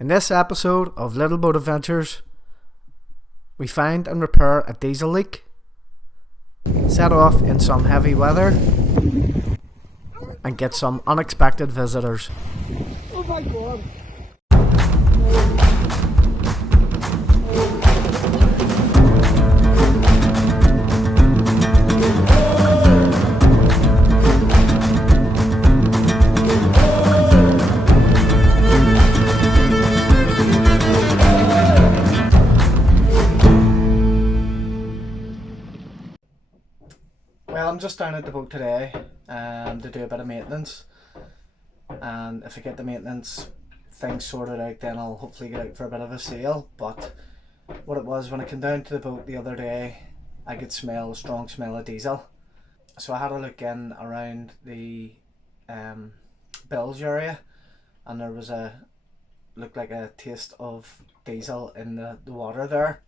In this episode of Little Boat Adventures, we find and repair a diesel leak, set off in some heavy weather, and get some unexpected visitors. Oh my god! Well, I'm just down at the boat today to do a bit of maintenance, and if I get the maintenance things sorted out, then I'll hopefully get out for a bit of a sail. But what it was, when I came down to the boat the other day, I could smell a strong smell of diesel, so I had a look in around the bilge area, and there was looked like a taste of diesel in the water there.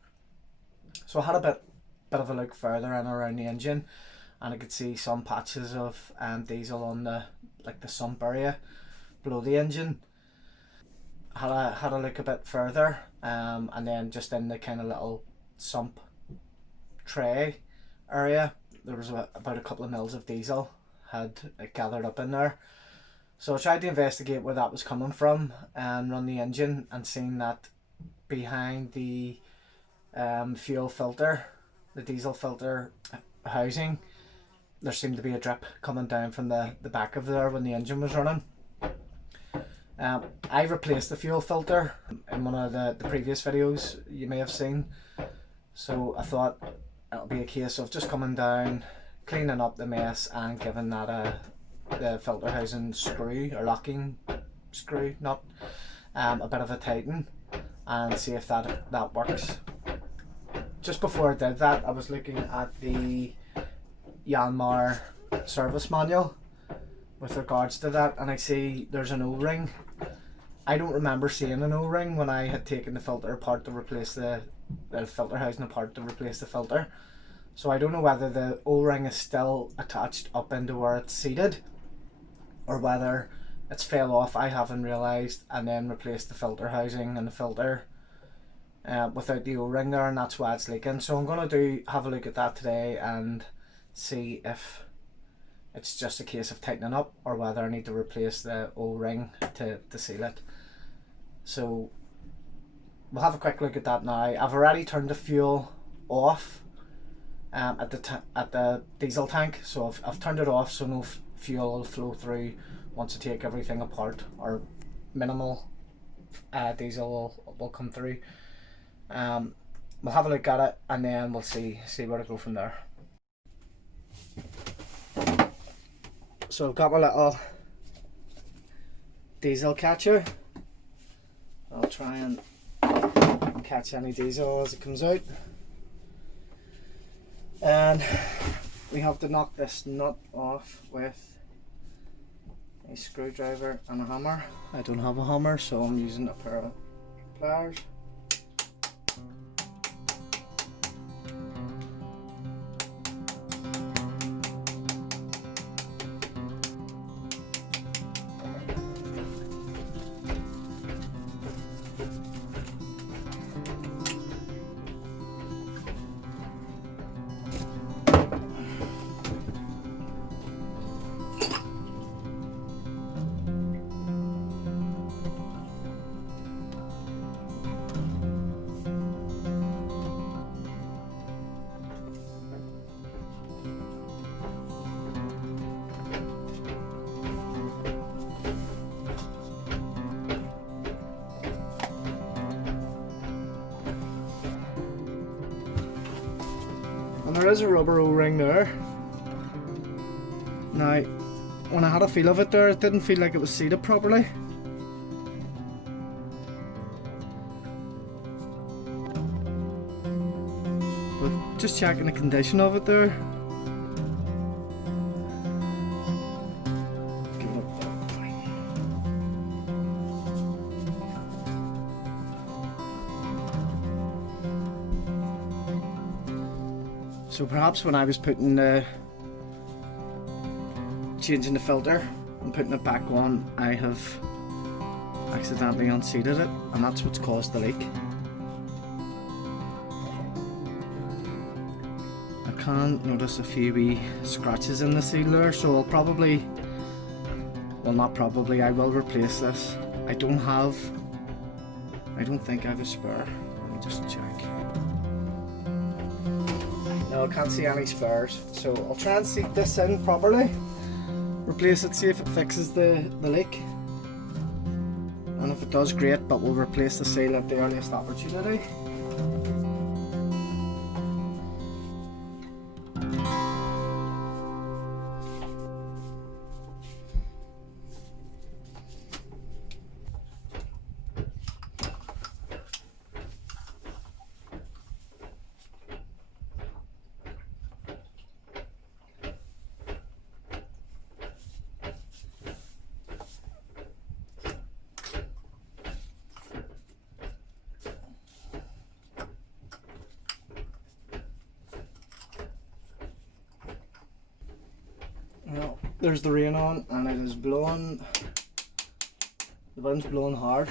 So I had a bit of a look further in around the engine, and I could see some patches of diesel on the sump area below the engine. Had a look a bit further, and then just in the kind of little sump tray area, there was about a couple of mils of diesel had gathered up in there. So I tried to investigate where that was coming from and run the engine, and seen that behind the fuel filter, the diesel filter housing, there seemed to be a drip coming down from the back of there when the engine was running. I replaced the fuel filter in one of the previous videos you may have seen, so I thought it'll be a case of just coming down, cleaning up the mess, and giving that the filter housing screw or locking screw nut a bit of a tighten, and see if that works. Just before I did that, I was looking at the Yanmar service manual with regards to that, and I see there's an O-ring. I don't remember seeing an O-ring when I had taken the filter apart to replace the filter housing apart to replace the filter. So I don't know whether the O-ring is still attached up into where it's seated, or whether it's fell off, I haven't realised, and then replaced the filter housing and the filter without the O-ring there, and that's why it's leaking. So I'm going to have a look at that today and see if it's just a case of tightening up, or whether I need to replace the O-ring to seal it. So we'll have a quick look at that now. I've already turned the fuel off at the diesel tank, so I've turned it off so no fuel will flow through once I take everything apart, or minimal diesel will come through. We'll have a look at it, and then we'll see where to go from there. So I've got my little diesel catcher. I'll try and catch any diesel as it comes out, and we have to knock this nut off with a screwdriver and a hammer. I don't have a hammer, so I'm using a pair of pliers. And there is a rubber O-ring there. Now, when I had a feel of it there, it didn't feel like it was seated properly. But just checking the condition of it there. Give it up there. So perhaps when I was putting changing the filter and putting it back on, I have accidentally unseated it, and that's what's caused the leak. I can notice a few wee scratches in the seal there, so I'll probably, well not probably, I will replace this. I don't think I have a spare. Let me just check. No, I can't see any spares, so I'll try and seat this in properly, replace it, see if it fixes the leak, and if it does, great, but we'll replace the seal at the earliest opportunity. Well, there's the rain on, and it is blowing, the wind's blowing hard.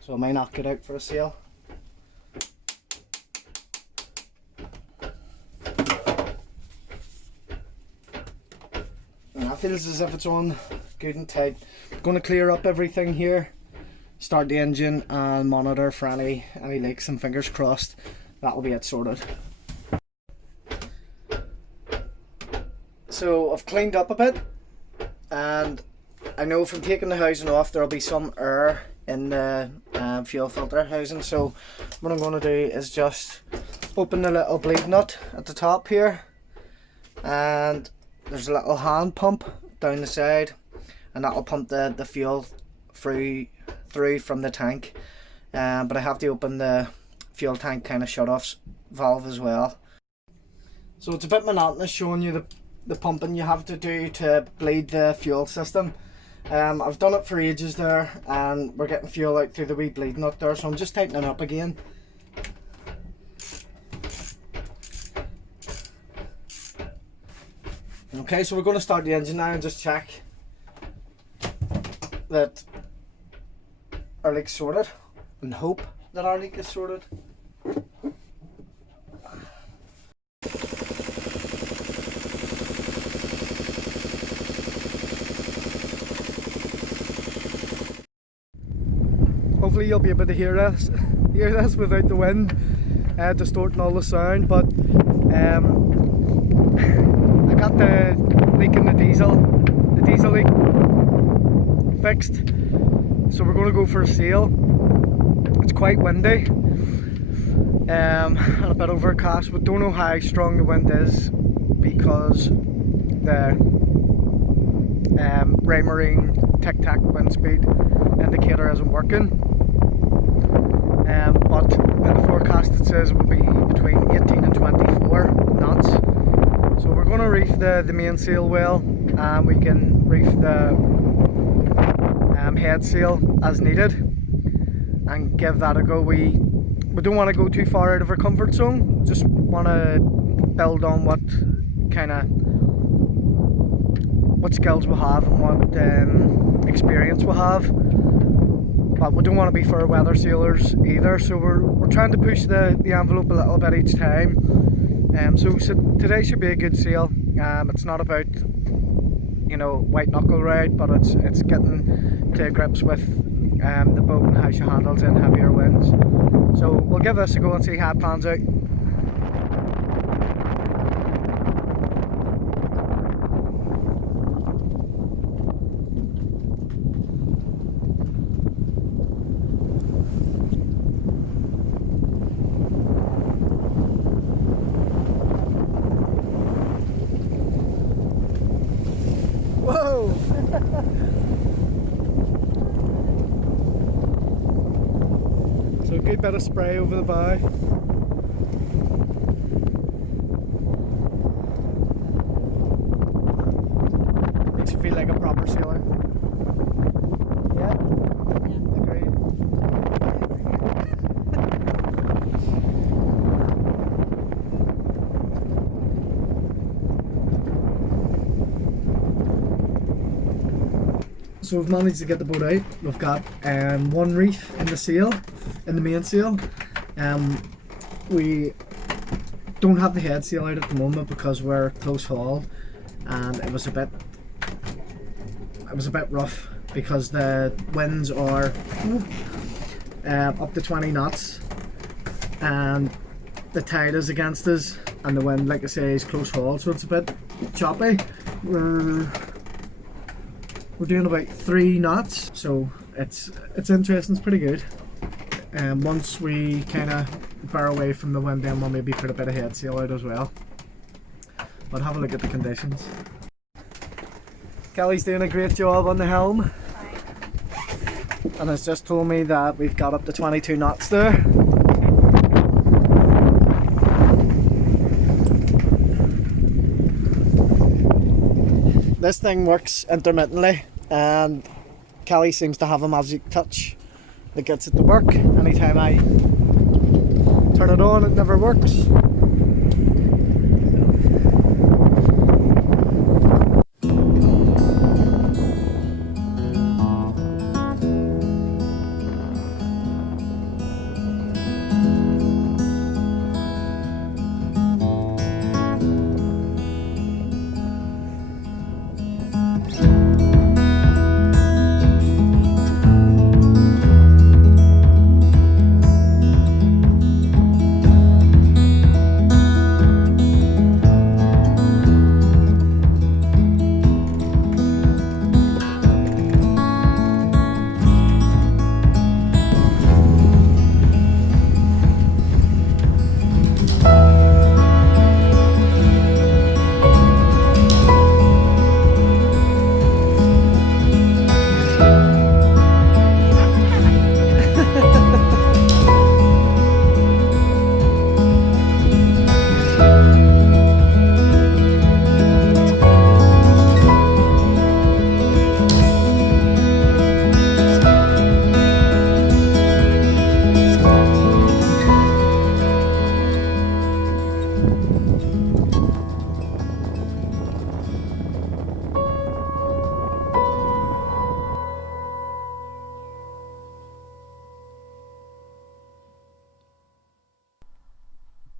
So I may not get out for a sail. And that feels as if it's on good and tight. I'm going to clear up everything here, start the engine and monitor for any leaks, and fingers crossed that'll be it sorted. So I've cleaned up a bit, and I know from taking the housing off there'll be some air in the fuel filter housing, so what I'm going to do is just open the little bleed nut at the top here, and there's a little hand pump down the side, and that'll pump the fuel through from the tank, but I have to open the fuel tank kind of shut off valve as well. So it's a bit monotonous showing you the pumping you have to do to bleed the fuel system. I've done it for ages there, and we're getting fuel out through the wee bleed nut there, so I'm just tightening it up again. Okay, so we're going to start the engine now and just check that our leak's sorted, and hope that our leak is sorted. Hopefully you'll be able to hear this without the wind distorting all the sound, but I got the leak in the diesel leak fixed, so we're going to go for a sail. It's quite windy and a bit overcast. We don't know how strong the wind is because the Raymarine tic-tac wind speed indicator isn't working. But in the forecast it says it will be between 18 and 24 knots. So we're going to reef the mainsail well, and we can reef the head sail as needed and give that a go. We don't want to go too far out of our comfort zone, just want to build on what skills we have and what experience we have. But we don't want to be fair weather sailors either, so we're trying to push the envelope a little bit each time. So today should be a good sail. It's not about, you know, white knuckle ride, but it's getting to grips with the boat and how she handles in heavier winds. So we'll give this a go and see how it pans out. Whoa! So a good bit of spray over the bow. Makes you feel like a proper sailor. Yeah? Agreed. So we've managed to get the boat out. We've got one reef in the sail, in the main sail. We don't have the head sail out at the moment because we're close haul, and it was a bit rough because the winds are up to 20 knots and the tide is against us, and the wind, like I say, is close haul, so it's a bit choppy. We're doing about 3 knots, so it's interesting. It's pretty good. Once we kind of bear away from the wind, then we'll maybe put a bit of head sail out as well. But have a look at the conditions. Kelly's doing a great job on the helm, and has just told me that we've got up to 22 knots there. This thing works intermittently, and Kelly seems to have a magic touch that gets it to work. Anytime I turn it on, it never works.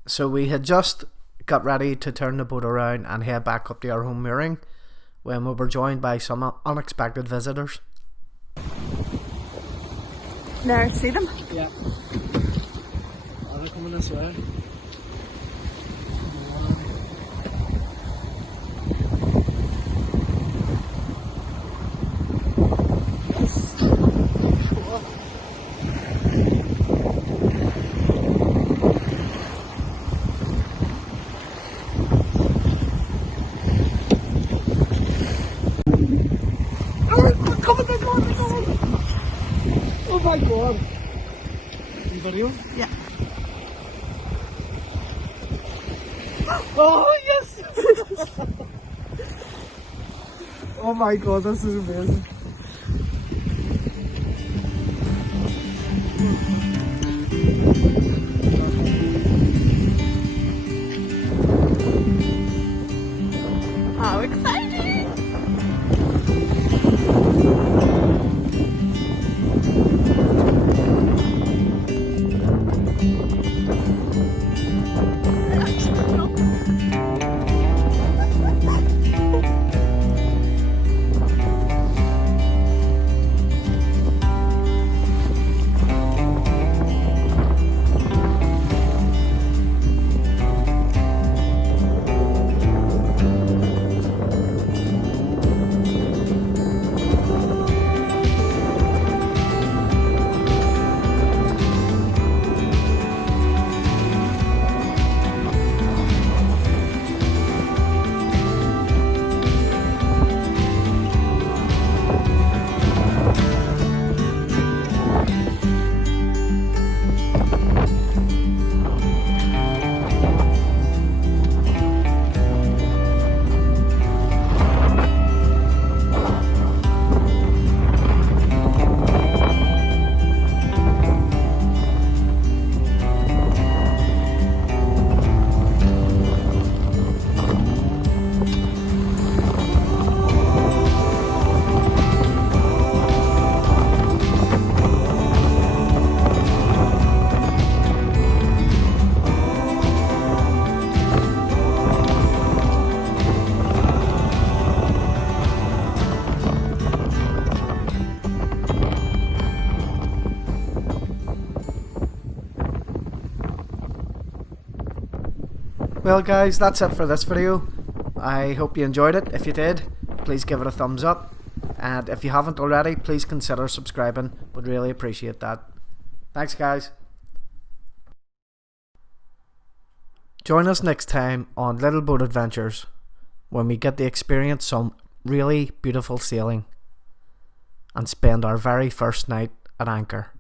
So we had just got ready to turn the boat around and head back up to our home mooring when we were joined by some unexpected visitors. There, see them? Yeah. Are they coming this way? Oh my god! In video? Yeah. Oh yes! Oh my god, this is amazing. How exciting! Well guys, that's it for this video. I hope you enjoyed it. If you did, please give it a thumbs up. And if you haven't already, please consider subscribing. Would really appreciate that. Thanks guys. Join us next time on Little Boat Adventures when we get to experience some really beautiful sailing and spend our very first night at anchor.